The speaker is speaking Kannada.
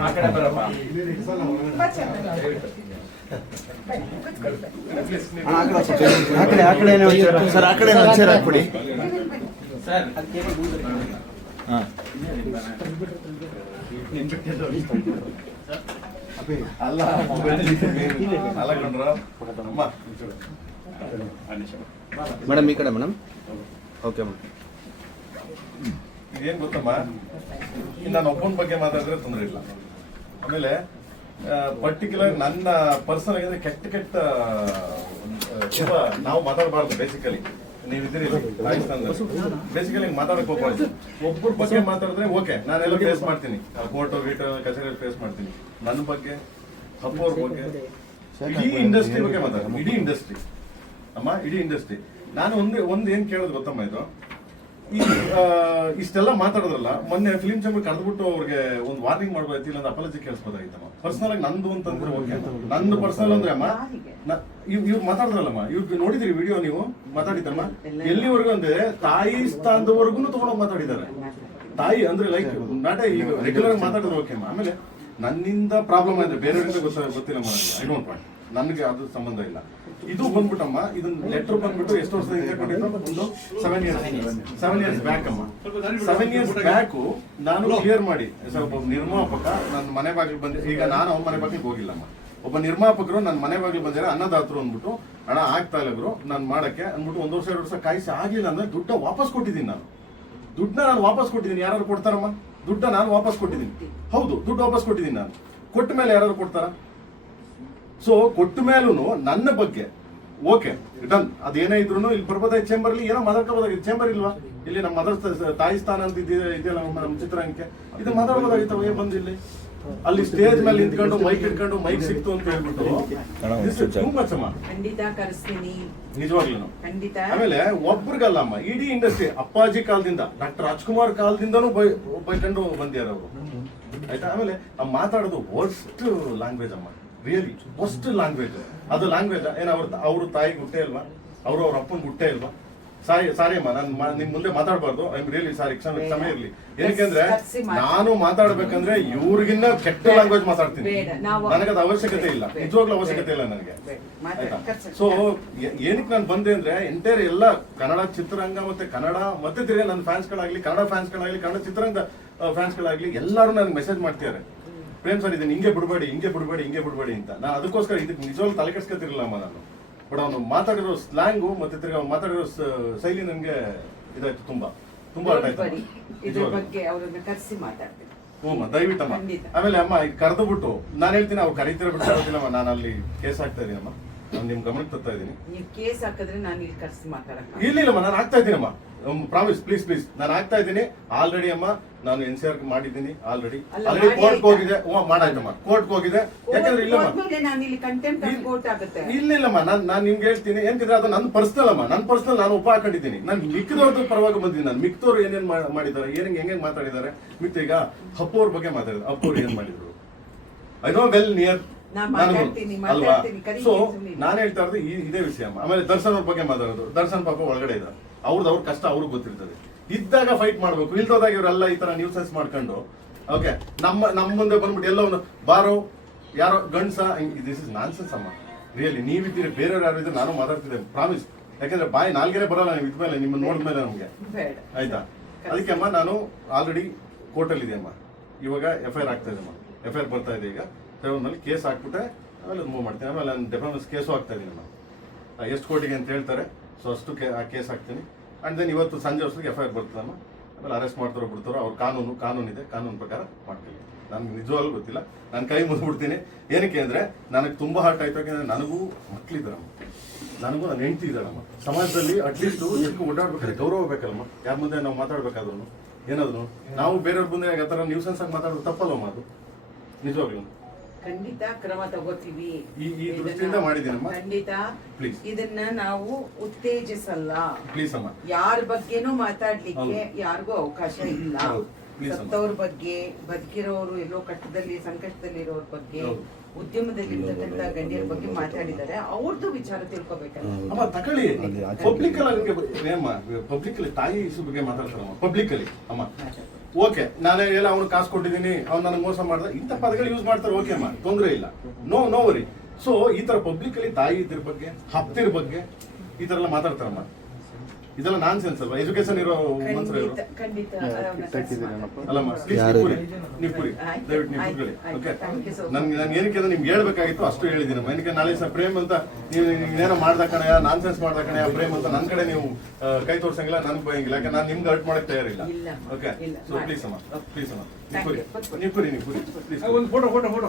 ಆ ಕಡೆ ಬರಪ್ಪ ತುಂಬಾ ಚೆನ್ನಾಗಿದೆ ಬನ್ನಿ, ಕೂತ್ಕೊಳ್ಳಿ ಬನ್ನಿ. ಆ ಕಡೆ ಆ ಕಡೆ ಸರ್ ಇದೇನ್ ಗೊತ್ತಮ್ಮ? ನಾನು ಒಬ್ಬನ ಬಗ್ಗೆ ಮಾತಾಡಿದ್ರೆ ತೊಂದರೆ ಇಲ್ಲ. ಆಮೇಲೆ ಪರ್ಟಿಕ್ಯುಲರ್ ನನ್ನ ಪರ್ಸನಲ್ ಆಗಿದ್ರೆ ಕೆಟ್ಟ ಕೆಟ್ಟ ನಾವು ಮಾತಾಡಬಾರ್ದು ಬೇಸಿಕಲಿ ನೀವು ಇದ್ದೀರಿ ಬೇಸಿಕಲಿ ಮಾತಾಡಕ್ ಹೋಗ್ಬಾರ್ದು. ಒಬ್ಬರ ಬಗ್ಗೆ ಮಾತಾಡಿದ್ರೆ ಓಕೆ ನಾನೆಲ್ಲ ಫೇಸ್ ಮಾಡ್ತೀನಿ. ಫೋಟೋ ವೀಟೋ ಕಚೇರಿ ಫೇಸ್ ಮಾಡ್ತೀನಿ. ನನ್ನ ಬಗ್ಗೆ ಹಬ್ಬವ್ರ ಬಗ್ಗೆ, ಇಡೀ ಇಂಡಸ್ಟ್ರಿ ಬಗ್ಗೆ ಮಾತಾಡ. ಇಡೀ ಇಂಡಸ್ಟ್ರಿ ಅಮ್ಮ, ಇಡೀ ಇಂಡಸ್ಟ್ರಿ ನಾನು ಒಂದೇ ಒಂದ್ ಏನ್ ಕೇಳೋದು ಗೊತ್ತಮ್ಮ ಇದು? ಈ ಇಷ್ಟೆಲ್ಲ ಮಾತಾಡೋದ್ರಲ್ಲ ಮೊನ್ನೆ ಫಿಲ್ಮ್ ಚೇಂಬರ್ ಕರೆದ್ಬಿಟ್ಟು ಅವ್ರಿಗೆ ಒಂದು ವಾರ್ನಿಂಗ್ ಮಾಡ್ಬೋದಾಯ್ತು ಇಲ್ಲ ಅಪಾಲಜಿ ಕೇಳಿಸ್ಬೋದಾಗಿತ್ತಮ್ಮ ಪರ್ಸನಲ್ ಆಗಿ ನಂದು ಅಂತಂದ್ರೆ ಓಕೆ ನಂದು ಪರ್ಸನಲ್ ಅಂದ್ರೆ ಅಮ್ಮ ಇವ್ ಇವ್ರು ಮಾತಾಡಿದ್ರಲ್ಲಮ್ಮ ಇವ್ ನೋಡಿದ್ರಿ ವಿಡಿಯೋ ನೀವು ಮಾತಾಡಿದ್ದಮ್ಮ ಎಲ್ಲಿವರೆಗೂ ಅಂದ್ರೆ ತಾಯಿ ಸ್ಥಾನದವರೆಗೂ ತಗೊಂಡೋಗಿ ಮಾತಾಡಿದ್ದಾರೆ. ತಾಯಿ ಅಂದ್ರೆ ಲೈಕ್ ನಾಟ ಈಗ ರೆಗ್ಯುಲರ್ ಆಗಿ ಮಾತಾಡಿದ್ರೆ ಓಕೆ ಅಮ್ಮ. ಆಮೇಲೆ ನನ್ನಿಂದ ಪ್ರಾಬ್ಲಮ್ ಆದ್ರೆ ಬೇರೆಯವರಿಂದ ಗೊತ್ತ ಗೊತ್ತಿಲ್ಲ ಐ ಡೋಂಟ್ ಪಾಯಿಂಟ್ ನನಗೆ ಅದು ಸಂಬಂಧ ಇಲ್ಲ. ಇದು ಬಂದ್ಬಿಟ್ಟಮ್ಮ ಇದನ್ನ ಲೆಟರ್ ಬಂದ್ಬಿಟ್ಟು ಎಷ್ಟು ವರ್ಷದ ಹಿಂದೆ ಕೊಟ್ಟಿದ್ದು? ಒಂದು seven years seven years back ಅಮ್ಮ. ಸೆವೆನ್ ಇಯರ್ಸ್ ಬ್ಯಾಕ್ ನಾನು ಕ್ಲಿಯರ್ ಮಾಡಿ. ಸ್ವಲ್ಪ ಒಬ್ಬ ನಿರ್ಮಾಪಕ ನನ್ನ ಮನೆ ಬಾಗಿಲು ಬಂದ ಈಗ ನಾನು ಅವ್ನ ಮನೆ ಬಾಗಿಲಿಗೆ ಹೋಗಿಲ್ಲಮ್ಮ. ಒಬ್ಬ ನಿರ್ಮಾಪಕರು ನನ್ನ ಮನೆ ಬಾಗಿಲು ಬಂದಿರ ಅನ್ನದಾತರು ಅಂದ್ಬಿಟ್ಟು ಹಣ ಆಗ್ತಾ ಇಲ್ಲ ಗುರು ನಾನು ಮಾಡಕ್ಕೆ ಅಂದ್ಬಿಟ್ಟು ಒಂದು ವರ್ಷ ಎರಡು ವರ್ಷ ಕಾಯಿಸಿ ಆಗಿಲ್ಲ ಅಂದ್ರೆ ದುಡ್ಡ ವಾಪಸ್ ಕೊಟ್ಟಿದ್ದೀನಿ ನಾನು. ದುಡ್ಡನ್ನ ನಾನು ವಾಪಸ್ ಕೊಟ್ಟಿದ್ದೀನಿ. ಯಾರು ಕೊಡ್ತಾರಮ್ಮ? ದುಡ್ಡ ನಾನು ವಾಪಸ್ ಕೊಟ್ಟಿದ್ದೀನಿ. ಹೌದು ದುಡ್ಡು ವಾಪಸ್ ಕೊಟ್ಟಿದ್ದೀನಿ ನಾನು. ಕೊಟ್ಟ ಮೇಲೆ ಯಾರು ಕೊಡ್ತಾರ? ಸೊ ಕೊಟ್ಟ ಮೇಲೂ ನನ್ನ ಬಗ್ಗೆ ಓಕೆ ಡನ್ ಅದೇನೇ ಇದ್ರು ಇಲ್ಲಿ ಬರ್ಬೋದ ಚೇಂಬರ್ ಅಲ್ಲಿ ಏನೋ ಮಾತಾಡ್ಕೋಬೋದಾಗಿತ್ತು ಚೇಂಬರ್ ಇಲ್ವಾ? ಇಲ್ಲಿ ನಮ್ಮ ಮದರ್ ತಾಯಿ ಸ್ಥಾನ ಅಂತ ಇದೆಯಲ್ಲ ಇದೆಯಲ್ಲ ನಮ್ಮ ಚಿತ್ರರಂಗಕ್ಕೆ. ಚಿತ್ರಾಂಗಕ್ಕೆ ಇದು ಮಾತಾಡ್ಬೋದಾಗಿತ್ತವ ಏನ್ ಬಂದ ಇಲ್ಲಿ? ಅಲ್ಲಿ ಸ್ಟೇಜ್ ಮೇಲೆ ನಿಂತ್ಕೊಂಡು ಮೈಕ್ ಇಟ್ಕೊಂಡು ಮೈಕ್ ಸಿಕ್ತು ಅಂತ ಹೇಳ್ಬಿಟ್ಟು. ತುಂಬಾ ಚಮ ಅಮ್ಮ. ಖಂಡಿತ ಕರೆಸ್ತೀನಿ. ನಿಜವಾಗ್ಲೂ ಖಂಡಿತ. ಆಮೇಲೆ ಒಬ್ರಿಗಲ್ಲಮ್ಮ ಇಡೀ ಇಂಡಸ್ಟ್ರಿ ಅಪ್ಪಾಜಿ ಕಾಲದಿಂದ ಡಾಕ್ಟರ್ ರಾಜ್ಕುಮಾರ್ ಕಾಲದಿಂದನೂ ಬೈ ಬೈಕೊಂಡು ಬಂದ್ಯಾರ ಅವರು. ಆಯ್ತಾ? ಆಮೇಲೆ ಮಾತಾಡೋದು ವರ್ಸ್ಟ್ ಲ್ಯಾಂಗ್ವೇಜ್ ಅಮ್ಮ. ರಿಯಲಿ ವರ್ಸ್ಟ್ ಲ್ಯಾಂಗ್ವೇಜ್ ಅದು ಲ್ಯಾಂಗ್ವೇಜ್ ಏನ್ ಅವ್ರ ಅವ್ರ ತಾಯಿಗೆ ಗುಟ್ಟೆ ಇಲ್ವಾ ಅವರು ಅವ್ರ ಅಪ್ಪನ ಗುಟ್ಟೆ ಇಲ್ವಾ ಸಾರಿ ಸಾರಿ ಅಮ್ಮ ನಾನು ನಿಮ್ ಮುಂದೆ ಮಾತಾಡಬಾರ್ದು. ಐ ರಿಯಲಿ ಸಾರಿ ಕ್ಷಮೆ ಕ್ಷಮೆ ಇರ್ಲಿ. ಏನಕ್ಕೆ ಕರ್ಸಿ ಮಾತಾಡು. ನಾನು ಮಾತಾಡ್ಬೇಕಂದ್ರೆ ಇವ್ರಿಗಿನ್ನ ಕೆಟ್ಟ ಲ್ಯಾಂಗ್ವೇಜ್ ಮಾತಾಡ್ತೀನಿ. ನನಗದು ಅವಶ್ಯಕತೆ ಇಲ್ಲ. ನಿಜವಾಗ್ಲೂ ಅವಶ್ಯಕತೆ ಇಲ್ಲ ನನಗೆ. ಸೊ ಏನಕ್ಕೆ ನಾನು ಬಂದೆ ಅಂದ್ರೆ ಎಂಟೈರ್ ಎಲ್ಲ ಕನ್ನಡ ಚಿತ್ರರಂಗ ಮತ್ತೆ ಕನ್ನಡ ಮತ್ತೆ ತಿರ್ಗಿ ನನ್ನ ಫ್ಯಾನ್ಸ್ಗಳಾಗ್ಲಿ ಕನ್ನಡ ಫ್ಯಾನ್ಸ್ಗಳಾಗ್ಲಿ ಕನ್ನಡ ಚಿತ್ರರಂಗ ಫ್ಯಾನ್ಸ್ಗಳಾಗ್ಲಿ ಎಲ್ಲರೂ ನನಗೆ ಮೆಸೇಜ್ ಮಾಡ್ತಿದ್ದಾರೆ. ಪ್ರೇಮ್ ಸರ್ ಇದನ್ನ ಹಿಂಗೆ ಬಿಡಬೇಡಿ ಹಿಂಗೆ ಬಿಡಬೇಡಿ ಹಿಂಗೆ ಬಿಡಬೇಡಿ ಅಂತ. ನಾನು ಅದಕ್ಕೋಸ್ಕರ ಇದಕ್ಕೆ ನಿಜವಾಗ್ಲೂ ತಲೆ ಕೆಡ್ಸ್ಕೊತಿರ್ಲಿಲ್ಲಮ್ಮ ನಾನು. ಬಟ್ ಅವನು ಮಾತಾಡಿರೋ ಸ್ಲ್ಯಾಂಗು ಮತ್ತೆ ತಿರ್ಗಿ ಅವ್ನು ಮಾತಾಡಿರೋ ಶೈಲಿ ನನಗೆ ಇದಾಯ್ತು ತುಂಬಾ. ತುಂಬಾ ಹ್ಮ್ ಇದ್ರ ಬಗ್ಗೆ ಅವ್ರನ್ನ ಕರೆಸಿ ಮಾತಾಡ್ತೀನಿ. ಹ್ಞೂ ದಯವಿಟ್ಟಮ್ಮ ಆಮೇಲೆ ಅಮ್ಮ ಈಗ ಕರೆದು ಬಿಟ್ಟು ನಾನು ಹೇಳ್ತೀನಿ ಅವ್ರು ಕರೀತಿರ ಬಿಟ್ಟು ನಾನು ಅಲ್ಲಿ ಕೇಸ್ ಹಾಕ್ತಾ ಇದೀನಮ್ಮ ನಾನು ನಿಮ್ ಗಮನ ತರ್ತಾ ಇದ್ದೀನಿ. ನೀವು ಕೇಸ್ ಹಾಕಿದ್ರೆ ನಾನು ಇಲ್ಲಿ ಕರೆಸಿ ಮಾತಾಡಕ್ಕ ನಾನು ಆಗ್ತಾ ಇದ್ದೀನಮ್ಮ ಪ್ರಾಮಿಸ್ ಪ್ಲೀಸ್ ಪ್ಲೀಸ್ ನಾನು ಆಗ್ತಾ ಇದ್ದೀನಿ. ಆಲ್ರೆಡಿ ಅಮ್ಮ ನಾನು ಎನ್ ಸಿ ಆರ್ ಮಾಡಿದ್ದೀನಿ ಆಲ್ರೆಡಿ ಅಲ್ಲ, ಆಲ್ರೆಡಿ ಮಾಡಿ ಕೋರ್ಟ್ ಆಯ್ತಾ? ಹೋಗಿದೆ. ಹ್ಞೂ ಮಾಡಾಯ್ತಮ್ಮ. ಕೋರ್ಟ್ ಹೋಗಿದೆ. ಯಾಕಂದ್ರೆ ಇಲ್ಲಮ್ಮ. ಹೋದ್ಮೇಲೆ ನಾನು ಇಲ್ಲಿ ಕಂಟೆಂಪ್ಟ್ ಇಲ್ಲ- ಕೋರ್ಟ್ ಆಗುತ್ತೆ. ಇಲ್ಲಿಲ್ಲಮ್ಮ ನಾನು ನಾನು ನಿಮ್ಗೆ ಹೇಳ್ತೀನಿ. ಏನಂದ್ರೆ ಅದು ನನ್ನ ಪರ್ಸನಲ್ ಅಮ್ಮ. ನನ್ನ ಪರ್ಸನಲ್ ನಾನು ಉಪ ಹಾಕೊಂಡಿದ್ದೀನಿ. ನಾನು ಮಿಕ್ಕಿದವ್ರದ್ದು ಪರವಾಗಿ ಬಂದಿದ್ದೀನಿ. ನಾನು ಮಿಕ್ತವ್ರು ಏನೇನ್ ಮಾ- ಮಾಡಿದ್ದಾರೆ ಏನ್ ಹೆಂಗೆ ಮಾತಾಡಿದ್ದಾರೆ. ಮಿಕ್ಕ ಈಗ ಅಪ್ಪವ್ರ ಬಗ್ಗೆ ಮಾತಾಡಿದ್ರು ಅಪ್ಪವ್ರು ಏನ್ ಮಾಡಿದ್ರು? ಐ ನೋ ವೆಲ್ ನಿಯರ್ ಅಲ್ವಾ? ಸೊ. ನಾನು ಹೇಳ್ತಾ ಇರೋದು ಈ- ಇದೇ ವಿಷಯ. ಅಮ್ಮ ಆಮೇಲೆ ದರ್ಶನ್ ಅವ್ರ ಬಗ್ಗೆ ಮಾತಾಡೋದು. ದರ್ಶನ್ ಪಾಪ ಒಳಗಡೆ ಇದ್ದಾರೆ. ಅವ್ರದ್ದು ಅವ್ರ ಕಷ್ಟ ಅವ್ರಿಗೆ ಗೊತ್ತಿರ್ತದೆ. ಇದ್ದಾಗ ಫೈಟ್ ಮಾಡ್ಬೇಕು. ಇಲ್ದೋದಾಗ ಇವರೆಲ್ಲ ಈ ತರ ನ್ಯೂಸಸ್ ಮಾಡ್ಕೊಂಡು ಓಕೆ ನಮ್ಮ ನಮ್ಮ ಮುಂದೆ ಬಂದ್ಬಿಟ್ಟು ಎಲ್ಲೋ ಒಂದು ಬಾರೋ ಯಾರೋ ಗಂಡ್ಸ ದಿಸ್ ಇಸ್ ನಾನ್ಸೆನ್ಸ್ ಅಮ್ಮ. ರಿಯಲಿ ನೀವಿದ್ದೀರಿ ಬೇರೆಯವ್ರು ಯಾರು ಇದ್ರೆ ನಾನು ಮಾತಾಡ್ತಿದ್ದೆ ಪ್ರಾಮಿಸ್ ಯಾಕಂದ್ರೆ ಬಾಯಿ ನಾಲ್ಗೆರೆ ಬರಲ್ಲ ನೀವು ಇದ್ಮೇಲೆ ನಿಮ್ಮನ್ನ ನೋಡಿದ್ಮೇಲೆ ನಮ್ಗೆ. ಆಯ್ತಾ? ಅದಕ್ಕೆ ಅಮ್ಮ ನಾನು ಆಲ್ರೆಡಿ ಕೋರ್ಟಲ್ಲಿ ಇದೆ ಅಮ್ಮ ಇವಾಗ ಎಫ್ ಐ ಆರ್ ಆಗ್ತಾ ಇದೆ ಅಮ್ಮ. ಎಫ್ ಐ ಆರ್ ಬರ್ತಾ ಇದೆ ಈಗ. ಸೆವೆನಲ್ಲಿ ಕೇಸ್ ಹಾಕ್ಬಿಟ್ಟೆ ಆಮೇಲೆ ಮೂವ್ ಮಾಡ್ತೀನಿ. ಆಮೇಲೆ ನಾನು ಡೆಫೆನ್ಸ್ ಕೇಸು ಹಾಕ್ತಾ ಇದ್ದೀನಿ ನಾನು. ಎಷ್ಟು ಕೋಟಿಗೆ ಅಂತ ಹೇಳ್ತಾರೆ. ಸೊ ಅಷ್ಟು ಕೇ ಆ, ಕೇಸ್ ಹಾಕ್ತೀನಿ. ಅಂಡ್ ದೆನ್ ಇವತ್ತು ಸಂಜೆ ವರ್ಷಕ್ಕೆ ಎಫ್ ಐ ಆರ್ ನಾನು ಆಮೇಲೆ ಅರೆಸ್ಟ್ ಮಾಡ್ತಾರೋ ಬಿಡ್ತಾರೋ ಅವ್ರ ಕಾನೂನು, ಕಾನೂನಿದೆ. ಕಾನೂನು ಪ್ರಕಾರ ಮಾಡ್ತೀನಿ. ನನಗೆ ನಿಜವಾಗ್ಲೂ ಗೊತ್ತಿಲ್ಲ. ನಾನು ಕೈ ಮುಂದ್ಬಿಡ್ತೀನಿ ಏನಕ್ಕೆ ಅಂದರೆ ನನಗೆ ತುಂಬ ಹಾರ್ಟ್ ಆಯ್ತು. ಯಾಕೆಂದರೆ ನನಗೂ ಮಕ್ಕಳಿದ್ದಾರಮ್ಮ ನನಗೂ ನಾನು ಹೆಂಡತಿ ಇದ್ದಾಳಮ್ಮ. ಸಮಾಜದಲ್ಲಿ ಅಟ್ಲೀಸ್ಟ್ ಎಷ್ಟು ಓಡಾಡ್ಬೇಕಾದ್ರೆ ಗೌರವ ಬೇಕಲ್ಲಮ್ಮ. ಯಾರ ಮುಂದೆ ನಾವು ಮಾತಾಡ್ಬೇಕಾದ್ರು ಏನಾದ್ರು? ನಾವು ಬೇರೆಯವ್ರ ಮುಂದೆ ಯಾವ ಥರ ನ್ಯೂಸೆನ್ಸ್ ಆಗಿ ಮಾತಾಡೋದು ತಪ್ಪಲ್ಲಮ್ಮ ಅದು. ನಿಜವಾಗ್ಲೂ. ಖಂಡಿತ ಕ್ರಮ ತಗೋತೀವಿ. ಈ- ಈ ದೃಷ್ಟಿಯಿಂದ ಮಾಡಿದ್ದೀನಮ್ಮ. ಖಂಡಿತ. ಇದನ್ನ ನಾವು ಉತ್ತೇಜಿಸಲ್ಲ. ಪ್ಲೀಸ್ ಅಮ್ಮ. ಯಾರ ಬಗ್ಗೆನೂ ಮಾತಾಡ್ಲಿಕ್ಕೆ. ಯಾರಿಗೂ ಅವಕಾಶ ಇಲ್ಲ. ಹೌದು. Please ಅಮ್ಮ. ಸತ್ತವ್ರ ಬಗ್ಗೆ ಬದುಕಿರೋರು ಎಲ್ಲೋ ಕಷ್ಟದಲ್ಲಿ ಸಂಕಷ್ಟದಲ್ಲಿರೋರ್ ಬಗ್ಗೆ ಹೌದು. ಉದ್ಯಮದಲ್ಲಿ ಇರ್ತಕ್ಕಂಥ ಗಣ್ಯರ ಬಗ್ಗೆ ಮಾತಾಡಿದ್ದಾರೆ. ಅವ್ರದ್ದು ವಿಚಾರ ತಿಳ್ಕೊಬೇಕಲ್ಲ. ಅಮ್ಮ ಪಬ್ಲಿಕ್ ಅಲ್ಲಿ ಪಬ್ಲಿಕ್ ಅಲ್ಲಿ ತಾಯಿ ಬಗ್ಗೆ ಮಾತಾಡ್ತಾರಮ್ಮ. ಪಬ್ಲಿಕ್ ಅಲ್ಲಿ ಅಮ್ಮ ಓಕೆ ನಾನೇ ಎಲ್ಲ ಅವನು ಕಾಸು ಕೊಟ್ಟಿದ್ದೀನಿ, ಅವ್ನು ನನಗೆ ಮೋಸ ಮಾಡ್ದ. ಇಂಥ ಪದಗಳು ಯೂಸ್ ಮಾಡ್ತಾರೆ ಓಕೆ ಅಮ್ಮ ತೊಂದರೆ ಇಲ್ಲ. ನೋ ನೋ ವರಿ ಸೊ ಈ ತರ ಪಬ್ಲಿಕ್ ಅಲ್ಲಿ ತಾಯಿ ಇದ್ರ ಬಗ್ಗೆ, ಹತ್ತಿರ ಬಗ್ಗೆ ಈ ಥರ ಎಲ್ಲ ಮಾತಾಡ್ತಾರಮ್ಮ. ಇದೆಲ್ಲ ನಾನ್ ಸೆನ್ಸ್ ಅಲ್ವಾ? ಎಜುಕೇಶನ್ ಇರೋ ಮನ್ಸರು ಇವರು. ಖಂಡಿತ ಅಲ್ಲಮ್ಮ ಪ್ಲೀಸ್ ನೀವು ಕೂರಿ. ನೀವು ಕೂರಿ. ದಯವಿಟ್ಟು ನೀವು ಕೂತ್ಕೊಳ್ಳಿ ಓಕೆ Thank you so ನನ್ಗೆ ನಾನು ಏನಕ್ಕೆ ಅಂದ್ರೆ ನಿಮ್ಗೆ ಹೇಳ್ಬೇಕಾಗಿತ್ತು ಅಷ್ಟು ಹೇಳಿದ್ದೀನಿ ಏನಕ್ಕೆ ನಾಳೆ ಸಹ ಪ್ರೇಮ್ ಅಂತ ನೀವು ನೀವೇನೋ ಮಾಡ್ದ ಕಣೆ ನಾನ್ ಸೆನ್ಸ್ ಮಾಡ್ದ ಕಣೆ ಪ್ರೇಮ್ ಅಂತ ನನ್ನ ಕಡೆ ನೀವು ಕೈ ತೋರ್ಸಂಗಿಲ್ಲ ನನ್ಗೆ ಬಯಂಗಿಲ್ಲ. ಯಾಕೆ ನಾನು ನಿಮ್ಗೆ ಹರ್ಟ್ ಮಾಡಕ್ ತಯಾರಿಲ್ಲ. ಓಕೆ. ಸೊ ಪ್ಲೀಸ್ ಅಮ್ಮ. ಪ್ಲೀಸ್ ಅಮ್ಮ. ನೀವು ಕೂರಿ. ನೀವು ಕೂರಿ ನೀವು ಕೂರಿ. ಪ್ಲೀಸ್ ಒಂದು ಫೋಟೋ ಫೋಟೋ ಫೋಟೋ